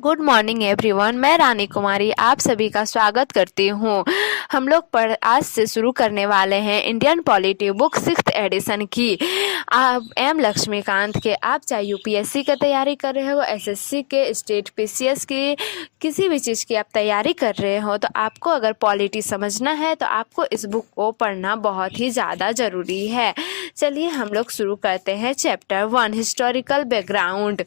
Good morning everyone. मैं रानी कुमारी आप सभी का स्वागत करती हूँ। हम लोग आज से शुरू करने वाले हैं Indian polity book 6th addition की। आप एम लक्ष्मीकांत के, आप चाहे यूपीएससी की तैयारी कर रहे हो, एसएससी के, स्टेट पीसीएस की, किसी भी चीज़ की आप तैयारी कर रहे हो, तो आपको अगर पॉलिटी समझना है तो आपको इस बुक को पढ़ना बहुत ही ज़्यादा ज़रूरी है। चलिए हम लोग शुरू करते हैं। Chapter 1 historical background.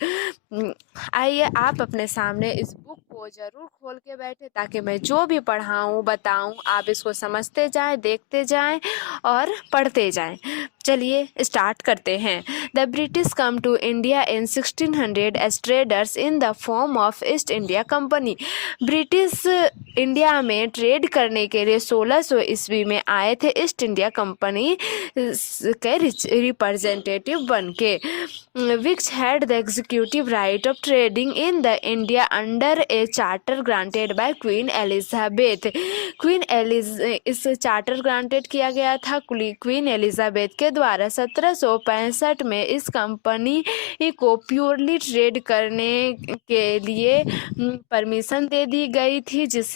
आइए आप अपने सामने इस बुक को जरूर खोल के बैठे, ताकि मैं जो भी पढ़ाऊँ बताऊँ आप इसको समझते जाएं, देखते जाएं और पढ़ते जाएं। चलिए स्टार्ट करते हैं। The British come to India in 1600 as traders in the form of East India Company. British India में ट्रेड करने के लिए 1600 ईस्वी में आए थे ईस्ट इंडिया कंपनी के रिप्रेजेंटेटिव बन के, which had the executive right of trading in the India under a charter granted by Queen Elizabeth. इस चार्टर ग्रांटेड किया गया था क्वीन एलिजाबेथ के द्वारा 1765 में। इस कंपनी को प्योरली ट्रेड करने के लिए परमिशन दे दी गई थी, जिस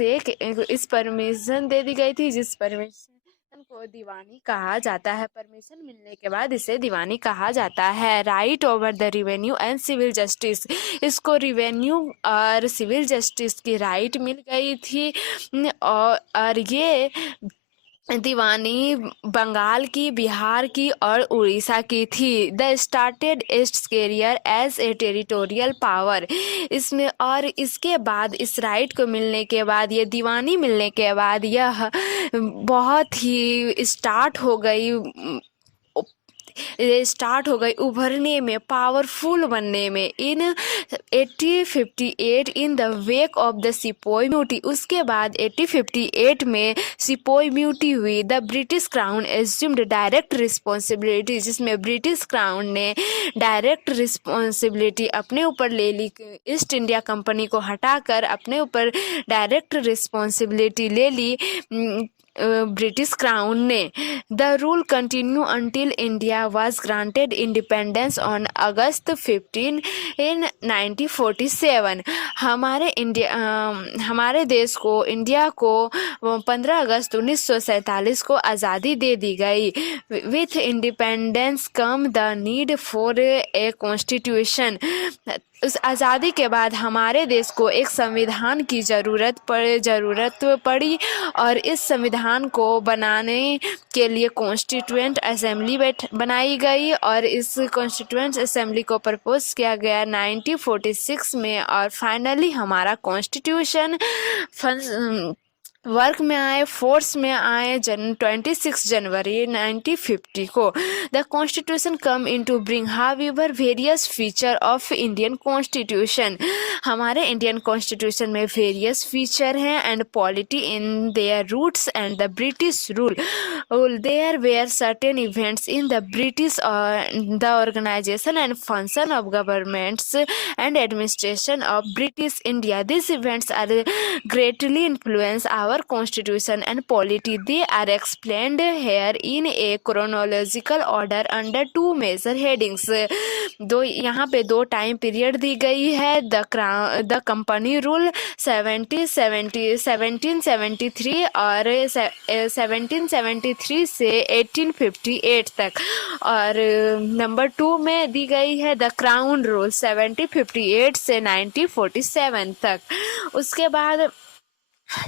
परमिशन को दीवानी कहा जाता है। परमिशन मिलने के बाद इसे दीवानी कहा जाता है। Right over the revenue and civil justice, इसको रिवेन्यू और सिविल जस्टिस की राइट मिल गई थी। और ये दीवानी बंगाल की, बिहार की और उड़ीसा की थी। The started east career as a territorial power, इसमें और इसके बाद इस राइट को मिलने के बाद, ये दीवानी मिलने के बाद यह बहुत ही स्टार्ट हो गई उभरने में, पावरफुल बनने में। In 1858 in the wake of the sepoy mutiny, उसके बाद 1858 में सिपोई म्यूटी हुई। The British crown assumed direct responsibility, जिसमें ब्रिटिश क्राउन ने डायरेक्ट रिस्पॉन्सिबिलिटी अपने ऊपर ले ली। ईस्ट इंडिया कंपनी को हटाकर अपने ऊपर डायरेक्ट रिस्पॉन्सिबिलिटी ले ली ब्रिटिश क्राउन ने। The rule continue until India was granted independence on August 15 इन 1947। हमारे देश को, इंडिया को 15 अगस्त 1947 को आज़ादी दे दी गई। With independence come the need for a constitution, उस आज़ादी के बाद हमारे देश को एक संविधान की ज़रूरत पड़ी, और इस संविधान को बनाने के लिए कॉन्स्टिट्यूएंट असेंबली बनाई गई, और इस कॉन्स्टिट्यूएंट असेंबली को प्रपोज किया गया 1946 में। और फाइनली हमारा कॉन्स्टिट्यूशन वर्क में आए, फोर्स में आए 26 जनवरी 1950 को। The constitution come in to bring however various feature of Indian constitution, हमारे इंडियन कॉन्स्टिट्यूशन में वेरियस फीचर हैं and polity in their roots and the British rule. There were certain events in the British the organisation and function of governments and administration of British India. This events are greatly influence our constitution and polity. They are explained here in a chronological order under two major headings. यहाँ पे दो time period दी गई है। The company rule 1773 और 1773 से 1858 तक, और number 2 में दी गई है द क्राउन रूल 1758 से 1947 तक। उसके बाद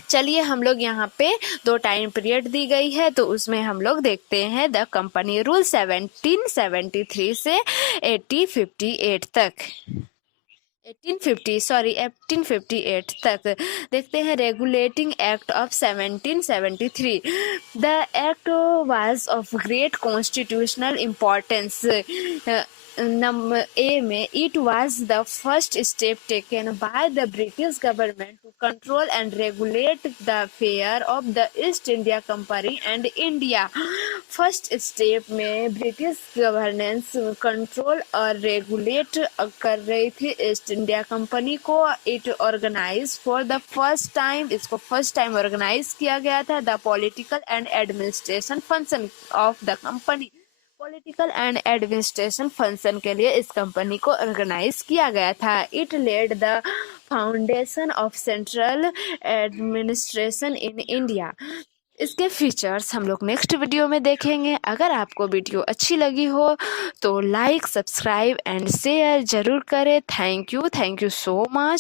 चलिए हम लोग यहाँ पे दो टाइम पीरियड दी गई है, तो उसमें हम लोग देखते हैं द कंपनी रूल 1773 से 1858 तक, 1858 तक देखते हैं। Regulating act of 1773, the act was of great constitutional importance. Number A में, it was the first step taken by the British government to control and regulate the affair of the East India company and India. First step में British governance control और regulate कर रही थी East India company को। It organise for the first time, इसको first time organise किया गया था। The political and administration function of the company, political and administration function के लिए इस कंपनी को ऑर्गेनाइज किया गया था। It led the foundation of central administration in India. इसके फीचर्स हम लोग नेक्स्ट वीडियो में देखेंगे। अगर आपको वीडियो अच्छी लगी हो तो लाइक, सब्सक्राइब एंड शेयर जरूर करें। Thank you so much.